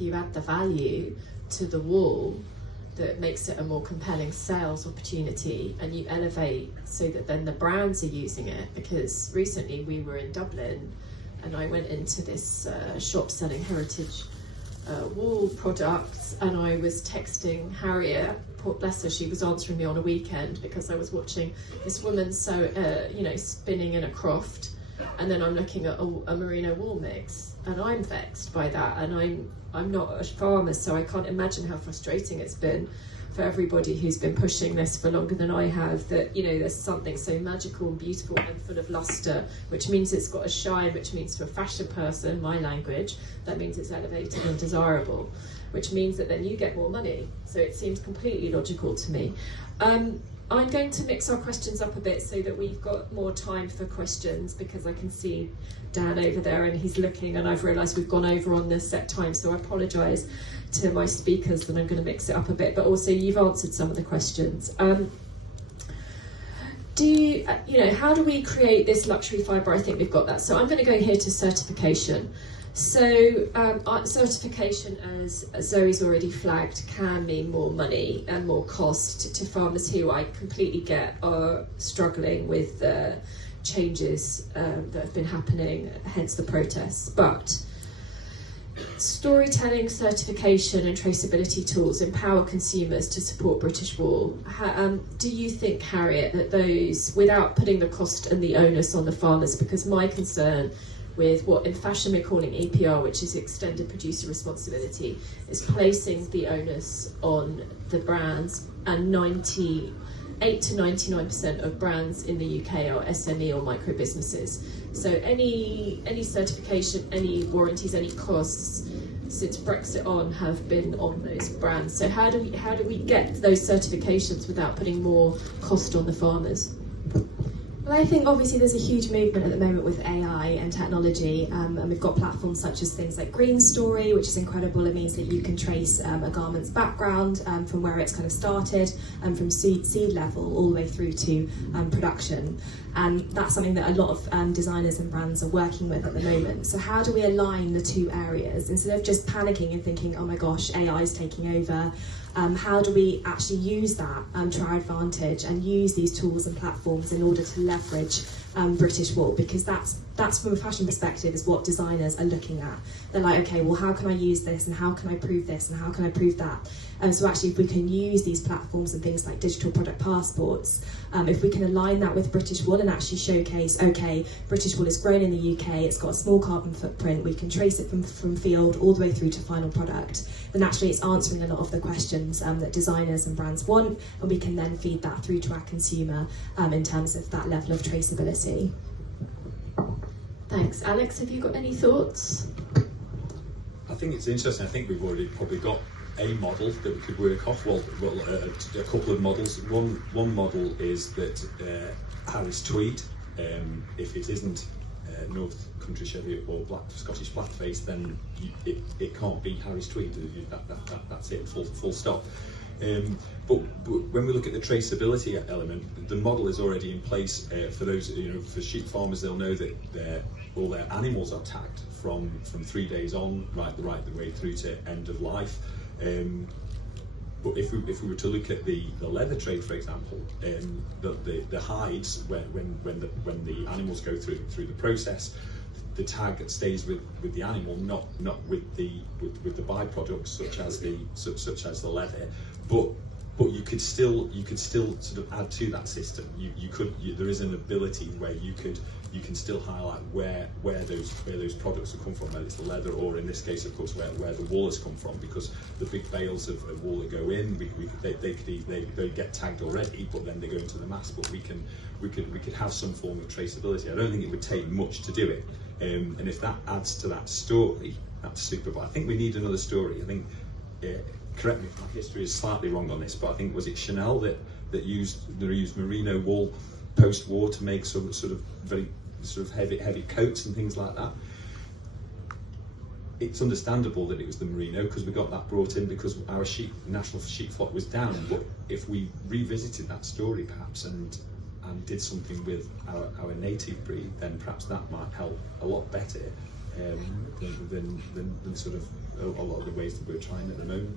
you add the value to the wool that makes it a more compelling sales opportunity, and you elevate so that then the brands are using it. Because recently we were in Dublin and I went into this shop selling heritage wool products, and I was texting Harriet, poor bless her, she was answering me on a weekend because I was watching this woman spinning in a croft, and then I'm looking at a merino wool mix, and I'm vexed by that, and I'm not a farmer, so I can't imagine how frustrating it's been for everybody who's been pushing this for longer than I have, that, you know, there's something so magical and beautiful and full of luster, which means it's got a shine, which means for a fashion person, my language, that means it's elevated and desirable, which means that then you get more money. So it seems completely logical to me. I'm going to mix our questions up a bit so that we've got more time for questions, because I can see Dan over there and he's looking, and I've realised we've gone over on the set time, so I apologise to my speakers that I'm going to mix it up a bit, but also you've answered some of the questions. How do we create this luxury fibre? I think we've got that. So I'm going to go here to certification. So certification, as Zoe's already flagged, can mean more money and more cost to farmers who, I completely get, are struggling with changes that have been happening, hence the protests. But storytelling, certification and traceability tools empower consumers to support British wool. Do you think, Harriet, that those, without putting the cost and the onus on the farmers, because my concern with what in fashion we're calling EPR, which is extended producer responsibility, is placing the onus on the brands, and 98 to 99% of brands in the UK are SME or micro businesses. So any certification, any warranties, any costs since Brexit on have been on those brands. So how do we get those certifications without putting more cost on the farmers? Well, I think obviously there's a huge movement at the moment with AI and technology, and we've got platforms such as things like Green Story, which is incredible. It means that you can trace a garment's background from where it's kind of started, from seed level all the way through to production. And that's something that a lot of designers and brands are working with at the moment. So how do we align the two areas? Instead of just panicking and thinking, oh my gosh, AI is taking over, how do we actually use that to our advantage and use these tools and platforms in order to leverage British wool? Because that's from a fashion perspective is what designers are looking at. They're like, okay, well, how can I use this, and how can I prove this, and how can I prove that? So actually, if we can use these platforms and things like digital product passports, if we can align that with British wool and actually showcase, okay, British wool is grown in the UK, it's got a small carbon footprint, we can trace it from field all the way through to final product, then actually it's answering a lot of the questions that designers and brands want, and we can then feed that through to our consumer in terms of that level of traceability. Thanks. Alex, have you got any thoughts? I think it's interesting. I think we've already probably got a model that we could work off. Well, a couple of models. One model is that Harris Tweed, if it isn't North Country Cheviot or Scottish Blackface, then it can't be Harris Tweed. That's it. Full stop. But when we look at the traceability element, the model is already in place for those, for sheep farmers. They'll know that all their animals are tagged from 3 days on, right the way through to end of life. But if we were to look at the leather trade, for example, the hides, when the animals go through the process, the tag stays with the animal, not with the byproducts such as the leather. But you could still sort of add to that system. There is an ability where you can still highlight where those products have come from, whether it's the leather or, in this case, of course, where the wool has come from, because the big bales of wool that go in, they get tagged already, but then they go into the mass. But we could have some form of traceability. I don't think it would take much to do it, and if that adds to that story, that's super. But I think we need another story. I think. Correct me if my history is slightly wrong on this, but I think, was it Chanel that used merino wool post-war to make some sort of very heavy coats and things like that? It's understandable that it was the merino, because we got that brought in because our national sheep flock was down. But if we revisited that story perhaps and did something with our native breed, then perhaps that might help a lot better than sort of a lot of the ways that we're trying at the moment.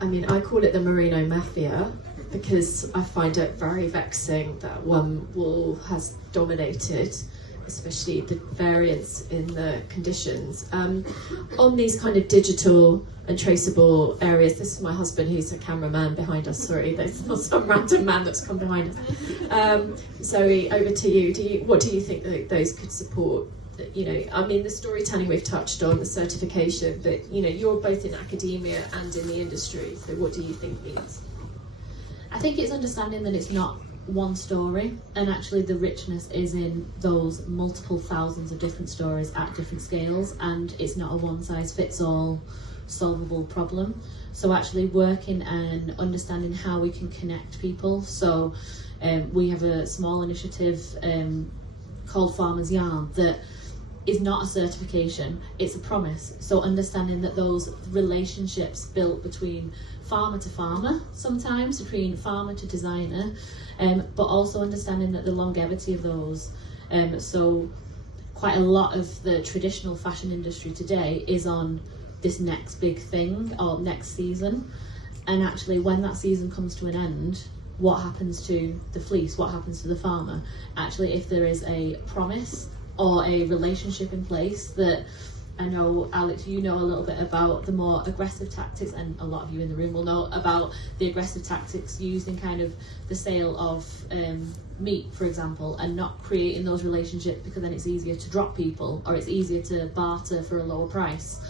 I mean, I call it the merino mafia because I find it very vexing that one wool has dominated, especially the variance in the conditions. On these kind of digital and traceable areas, this is my husband who's a cameraman behind us, sorry, there's not some random man that's come behind us. Zoe, over to you. What do you think that those could support? You know, I mean, the storytelling we've touched on, the certification, but you know, you're both in academia and in the industry, so what do you think needs? I think it's understanding that it's not one story, and actually the richness is in those multiple thousands of different stories at different scales, and it's not a one-size-fits-all solvable problem. So actually working and understanding how we can connect people. So we have a small initiative called Farmers Yarn that is not a certification, it's a promise. So understanding that those relationships built between farmer to farmer, sometimes between farmer to designer, but also understanding that the longevity of those. So quite a lot of the traditional fashion industry today is on this next big thing or next season, and actually when that season comes to an end, what happens to the fleece, what happens to the farmer? Actually, if there is a promise or a relationship in place that, I know, Alex, you know a little bit about the more aggressive tactics, and a lot of you in the room will know about the aggressive tactics used in kind of the sale of meat, for example, and not creating those relationships because then it's easier to drop people or it's easier to barter for a lower price.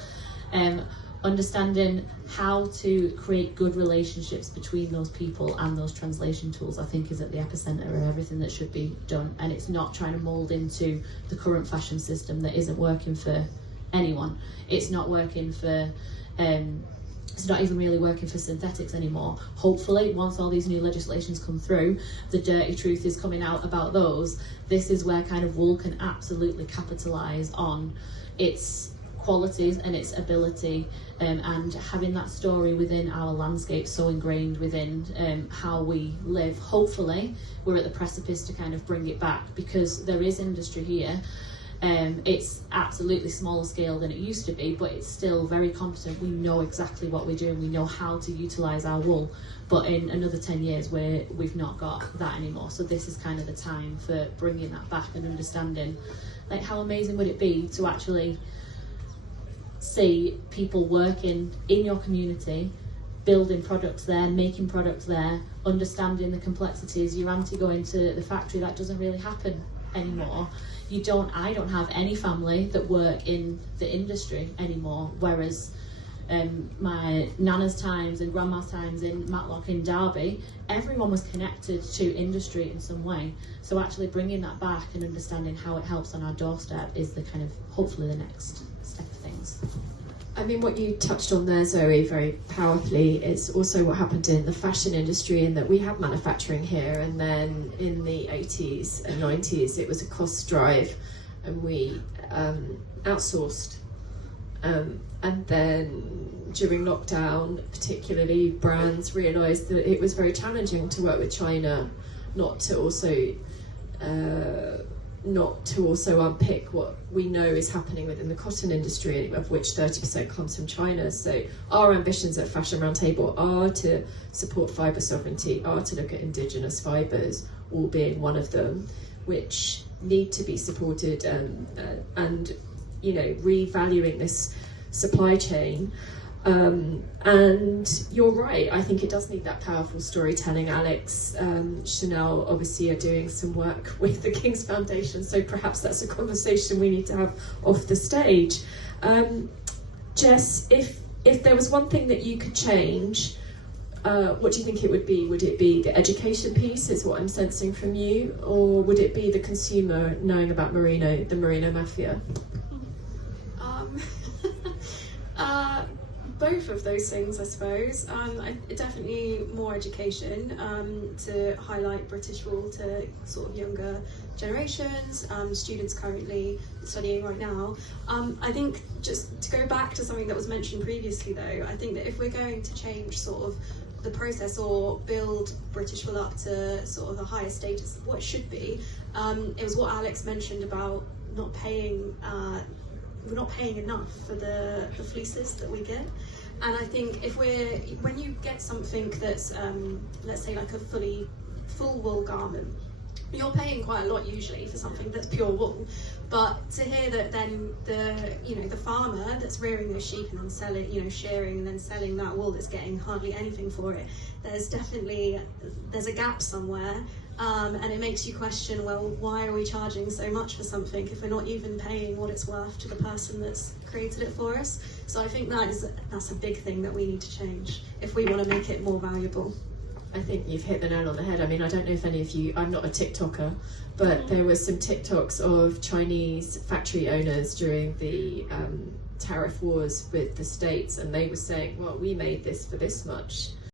Understanding how to create good relationships between those people and those translation tools, I think, is at the epicenter of everything that should be done, and it's not trying to mould into the current fashion system that isn't working for anyone. It's not working for it's not even really working for synthetics anymore. Hopefully, once all these new legislations come through, the dirty truth is coming out about those. This is where kind of wool can absolutely capitalise on its qualities and its ability, and having that story within our landscape so ingrained within how we live. Hopefully we're at the precipice to kind of bring it back, because there is industry here. It's absolutely smaller scale than it used to be, but it's still very competent. We know exactly what we're doing, we know how to utilise our wool, but in another 10 years we've not got that anymore. So this is kind of the time for bringing that back and understanding, like, how amazing would it be to actually see people working in your community, building products there, making products there, understanding the complexities. Your auntie going to the factory, that doesn't really happen anymore. I don't have any family that work in the industry anymore, whereas my nana's times and grandma's times in Matlock in Derby, everyone was connected to industry in some way. So actually bringing that back and understanding how it helps on our doorstep is the kind of, hopefully, the next step of things. I mean, what you touched on there, Zoe, very powerfully, is also what happened in the fashion industry, in that we have manufacturing here, and then in the 80s and 90s it was a cost drive, and we outsourced. And then during lockdown, particularly, brands realised that it was very challenging to work with China, not to also unpick what we know is happening within the cotton industry, of which 30% comes from China. So our ambitions at Fashion Roundtable are to support fibre sovereignty, are to look at indigenous fibres, all being one of them, which need to be supported, and you know, revaluing this supply chain. And you're right, I think it does need that powerful storytelling. Alex, Chanel obviously are doing some work with the King's Foundation, so perhaps that's a conversation we need to have off the stage. Jess, if there was one thing that you could change, what do you think it would be? Would it be the education piece, is what I'm sensing from you, or would it be the consumer knowing about merino, the merino mafia? Both of those things, I suppose. Definitely more education to highlight British wool to sort of younger generations, students currently studying right now. I think, just to go back to something that was mentioned previously though, I think that if we're going to change sort of the process or build British wool up to sort of a higher status of what it should be, it was what Alex mentioned about not paying we're not paying enough for the fleeces that we get. And I think when you get something that's let's say like a full wool garment, you're paying quite a lot usually for something that's pure wool. But to hear that then the farmer that's rearing those sheep and then selling, shearing and then selling that wool that's getting hardly anything for it, there's a gap somewhere. And it makes you question, well, why are we charging so much for something if we're not even paying what it's worth to the person that's created it for us? So I think that's a big thing that we need to change if we want to make it more valuable. I think you've hit the nail on the head. I mean, I don't know if any of you, I'm not a TikToker, but there was some TikToks of Chinese factory owners during the tariff wars with the States, and they were saying, well, we made this for this much.